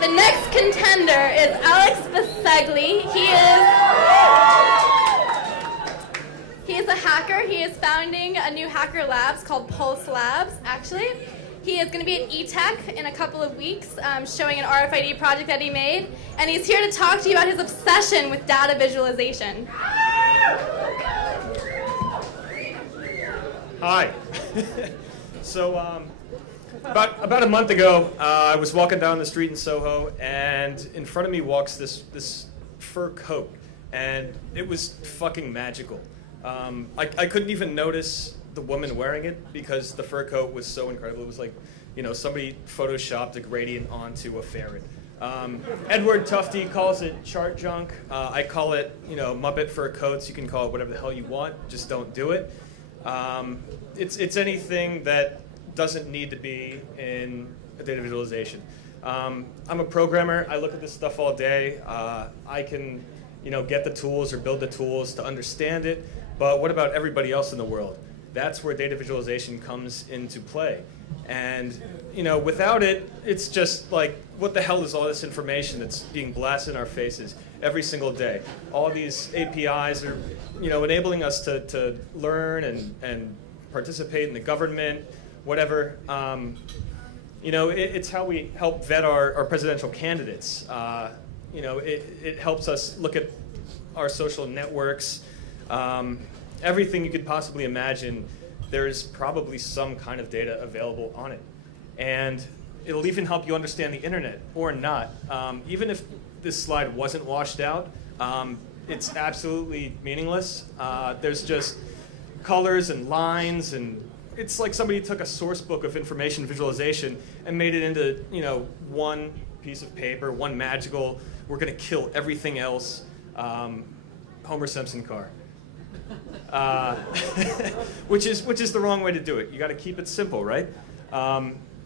the next contender is Alex Bisceglie. He is a hacker. He is founding a new hacker labs called Pulse Labs, actually. He is going to be at eTech in a couple of weeks, showing an RFID project that he made. And he's here to talk to you about his obsession with data visualization. Hi. So about a month ago, I was walking down the street in Soho, and in front of me walks this fur coat, and it was fucking magical. I couldn't even notice the woman wearing it because the fur coat was so incredible. It was like, somebody photoshopped a gradient onto a ferret. Edward Tufte calls it chart junk. I call it, Muppet fur coats. You can call it whatever the hell you want. Just don't do it. It's anything that doesn't need to be in a data visualization. I'm a programmer. I look at this stuff all day. I can, get the tools or build the tools to understand it. But what about everybody else in the world? That's where data visualization comes into play. And without it, it's just like, what the hell is all this information that's being blasted in our faces every single day? All these APIs are enabling us to learn and participate in the government, whatever. It's how we help vet our presidential candidates. It helps us look at our social networks. Everything you could possibly imagine, there is probably some kind of data available on it. And it'll even help you understand the internet, or not. Even if this slide wasn't washed out, it's absolutely meaningless. There's just colors and lines, and it's like somebody took a source book of information visualization and made it into one piece of paper, one magical, we're going to kill everything else, Homer Simpson car. Which is the wrong way to do it. You got to keep it simple, right?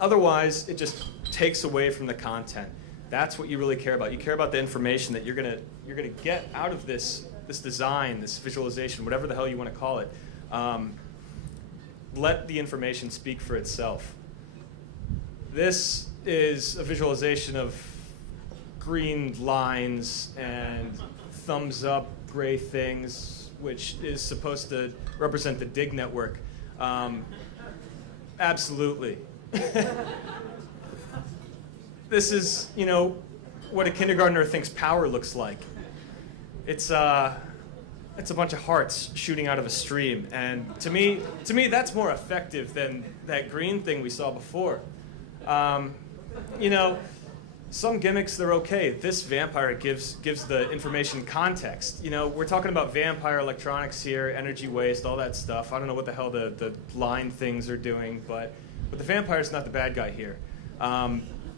Otherwise, it just takes away from the content. That's what you really care about. You care about the information that you're gonna get out of this design, this visualization, whatever the hell you want to call it. Let the information speak for itself. This is a visualization of green lines and thumbs up gray things, which is supposed to represent the dig network. Absolutely. This is, what a kindergartner thinks power looks like. It's a bunch of hearts shooting out of a stream, and to me, that's more effective than that green thing we saw before. Some gimmicks, they're okay. This vampire gives the information context. We're talking about vampire electronics here, energy waste, all that stuff. I don't know what the hell the line things are doing, but the vampire's not the bad guy here.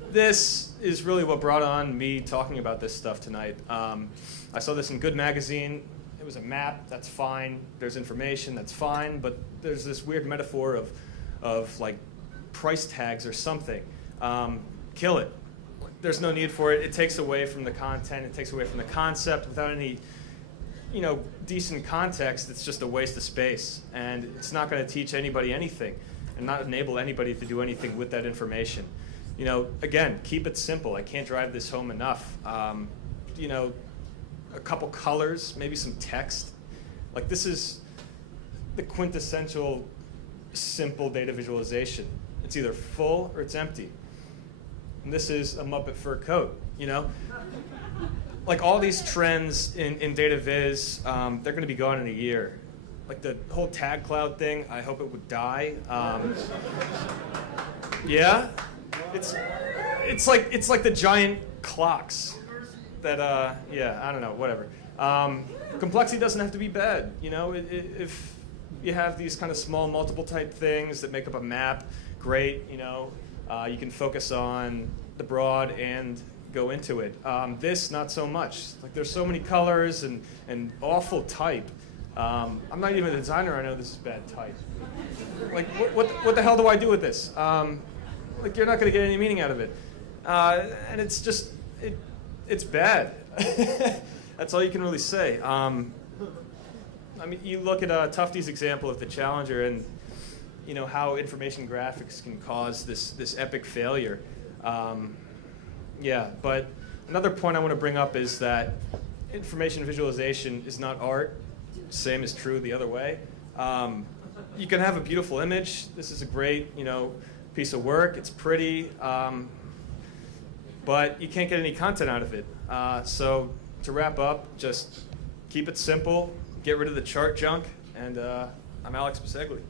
This is really what brought on me talking about this stuff tonight. I saw this in Good Magazine. It was a map, that's fine. There's information, that's fine. But there's this weird metaphor of like price tags or something. Kill it. There's no need for it. It takes away from the content. It takes away from the concept. Without any, decent context, it's just a waste of space. And it's not going to teach anybody anything and not enable anybody to do anything with that information. Again, keep it simple. I can't drive this home enough. A couple colors, maybe some text. Like, this is the quintessential simple data visualization. It's either full or it's empty. And this is a Muppet fur coat, Like, all these trends in data viz, they're going to be gone in a year. Like the whole tag cloud thing, I hope it would die. Yeah, it's like the giant clocks that I don't know, whatever. Complexity doesn't have to be bad, if you have these kind of small multiple type things that make up a map, great, you can focus on the broad and go into it. This, not so much. Like, there's so many colors and awful type. I'm not even a designer, I know this is bad type. Like, what the hell do I do with this? Like, you're not going to get any meaning out of it. And it's just, it's bad. That's all you can really say. You look at Tufte's example of the Challenger and how information graphics can cause this epic failure. Yeah, but another point I want to bring up is that information visualization is not art. Same is true the other way. You can have a beautiful image. This is a great, piece of work. It's pretty, but you can't get any content out of it. So to wrap up, just keep it simple, get rid of the chart junk, and I'm Alex Bisceglie.